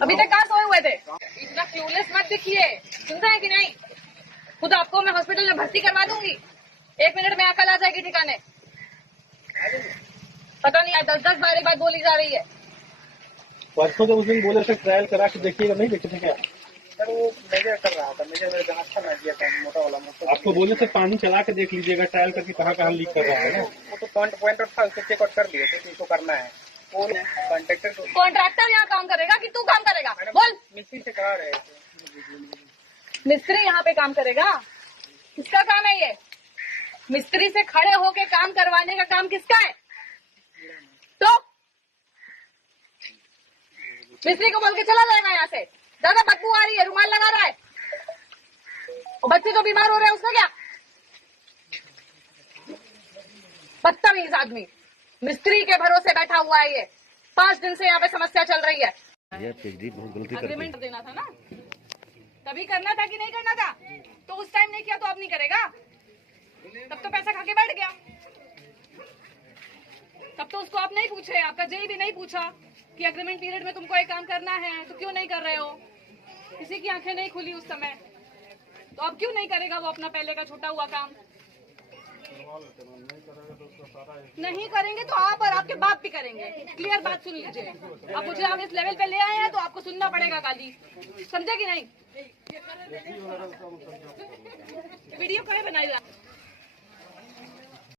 अभी तक कहाँ सोए हुए थे? इतना क्यूलेस मत दिखिए, सुन रहे हैं कि नहीं? खुद आपको मैं हॉस्पिटल में भर्ती करवा दूंगी। 1 मिनट में अकल आ जाएगी ठिकाने। पता नहीं 10-10 बार बात बोली जा रही है। परसों जब उस दिन बोले थे ट्रायल करा के देखिएगा, नहीं देखे थे क्या? सर वो मेजर कर रहा था, मेजर जहाँ अच्छा ना दिया था मोटा वाला मोटा। आपको बोले थे पानी चला के देख लीजिएगा ट्रायल करके कहाँ कहाँ लीक कर रहा है ना। वो तो पॉइंट था, उसको चेक आउट कर दिए थे कि इसको करना है। वो कॉन्ट्रैक्टर यहाँ काम करेगा कि तू काम करेगा? बोल। मिस्त्री से करा रहे थे। मिस्त्री यहाँ पे काम करेगा? किसका काम है ये? मिस्त्री से खड़े होके काम करवाने का काम किसका है? तो मिस्त्री को बोल के चला जाएगा यहाँ से। ज्यादा बदबू आ रही है, रुमाल लगा रहा है। और बच्चे तो बीमार हो रहे हैं, उसका क्या? बदतमीज आदमी मिस्त्री के भरोसे बैठा हुआ है ये। 5 दिन से यहाँ पे समस्या चल रही है। अग्रीमेंट देना था ना, तभी करना था कि नहीं करना था? तो उस टाइम नहीं किया तो अब नहीं करेगा? तब तो पैसा खा के बैठ गया। तब तो उसको आप नहीं पूछे, आपका जेई भी नहीं पूछा कि एग्रीमेंट पीरियड में तुमको एक काम करना है तो क्यों नहीं कर रहे हो? किसी की आंखें नहीं खुली उस समय, तो अब क्यों नहीं करेगा वो अपना पहले का छूटा हुआ काम? नहीं करेंगे तो आप और आपके बाप भी करेंगे। क्लियर बात सुन लीजिए। अब मुझे आप इस लेवल पे ले आए हैं तो आपको सुनना पड़ेगा गाली, समझे कि नहीं? वीडियो कहीं बनाई